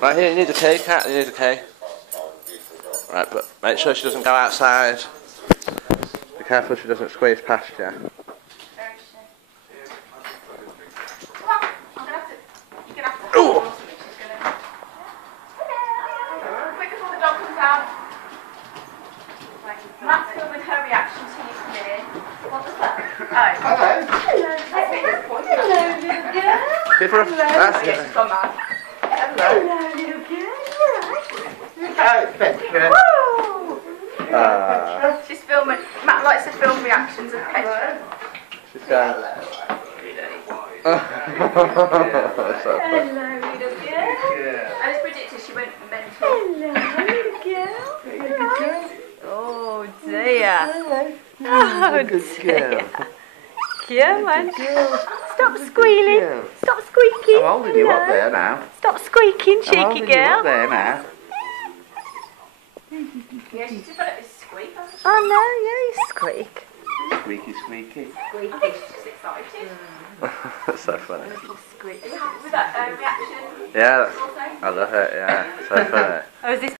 Right here, you need a key, cat. You need a key. Right, but make sure she doesn't go outside. Be careful she doesn't squeeze past you. Ooh. Quick before the dog comes out. Matt's filming her reaction to you come in. What was that? Oh. Hello. Hello. Hello, little girl. Give her a... That's Yes, she's gone mad. Hello. Hello, little girl. You alright? Oh, Petra. Woo! She's filming. Matt likes to film reactions of Petra. She's going... Hello, little girl. I just predicted she went mental. Hello, little girl. Oh dear. Oh dear. Come on. Stop squealing. Stop squeaking. I'm holding you up there now. Stop squeaking, I'm cheeky holding you girl. up there now. Yeah, she's developed this squeak. Oh no, yeah, you squeak. Squeaky, squeaky. I think she's just excited. That's so funny. Are you happy with that reaction? Yeah, I love it, yeah. So funny. Oh, is this